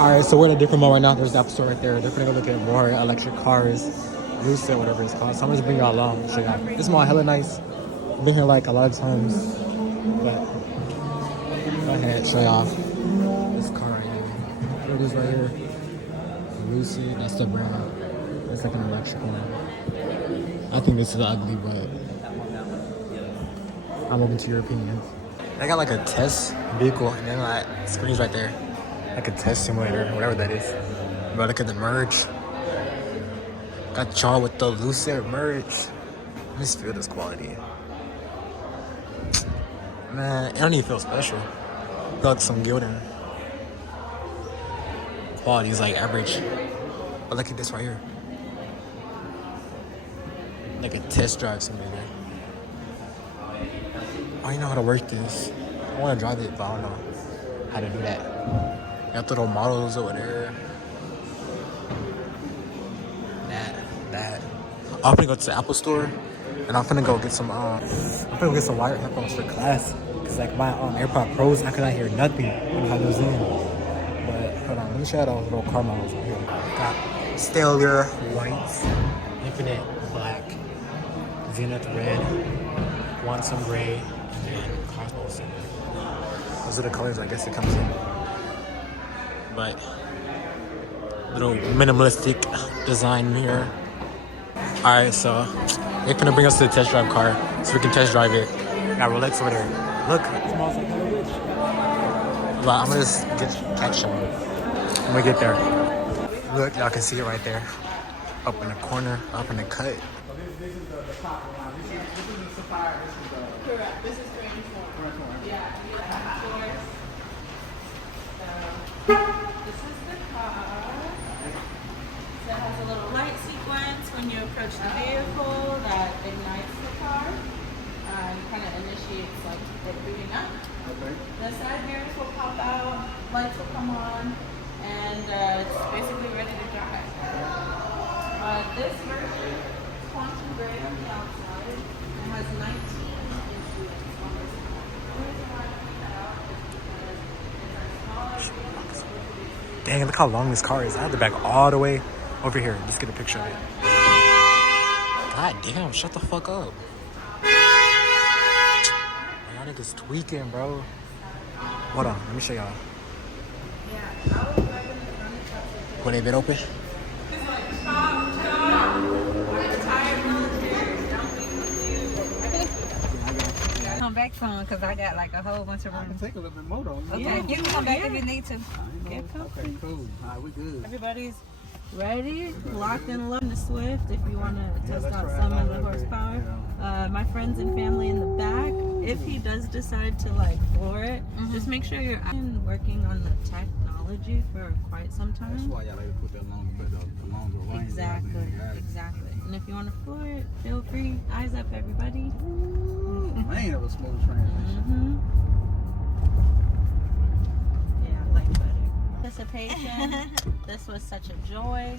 Alright, so we're in a different mall right now. There's the Apple Store right there. They're gonna go look at more electric cars, Lucid, whatever it's called. So I'm just bring y'all along. So yeah, this mall hella nice. I've been here like a lot of times. But go ahead, show y'all this car right here. Here it is right here. Lucid, that's the brand. It's like an electric one. I think this is ugly, but I'm open to your opinions. They got like a test vehicle and then like screens right there. Like a test simulator, whatever that is. But look at the merge. Got y'all with the Lucid merge. Let me just feel this quality. Man, it don't even feel special. Feel like some gilding. Quality is like average. But look at this right here. Like a test drive simulator. I don't know how to work this. I want to drive it, but I don't know how to do that. Got the little models over there. That. I'm finna go to the Apple Store, and I'm finna go get some. I'm finna go get some wired headphones for class, cause like my AirPod Pros, I cannot hear nothing when I have those in. But hold on, let me show you those little car models right here. Got Stellar White, Infinite Black, Zenith Red, Quantum Gray, and Cosmos. Those are the colors I guess it comes in. But little minimalistic design here. Alright, so they're gonna bring us to the test drive car so we can test drive it. Got Rolex over there. Look, but I'm gonna just catch them when we get there. Look, y'all can see it right there. Up in the corner, up in the cut. This is the top line. This is the supplier. Correct. This is transform. Yeah. This is the car. So it has a little light sequence when you approach the vehicle that ignites the car. Kind of initiates like it booting up. Okay. The side mirrors will pop out, lights will come on, and it's basically ready to drive. This version is quantum gray on the outside and has 19 instruments on this one. The reason why I point that out is because it's our smaller. Dang, look how long this car is. I have to back all the way over here. Just get a picture of it. God damn, shut the fuck up. Y'all niggas tweaking, bro. Hold on, let me show y'all. When they been open? Come back soon because I got like a whole bunch of room. I can take a little bit more though. Okay, yeah, you can come back if you need to. Okay, cool. All right, we good. Everybody's ready, locked and loaded. The Swift, if you want to test out some of the horsepower. My friends and family in the back. If he does decide to like floor it, just make sure you're working on the technology for quite some time. That's why y'all like to put that longer range. Exactly. And if you want to floor it, feel free. Eyes up, everybody. Man, that was smooth transition. Yeah, I like better. Participation. This was such a joy.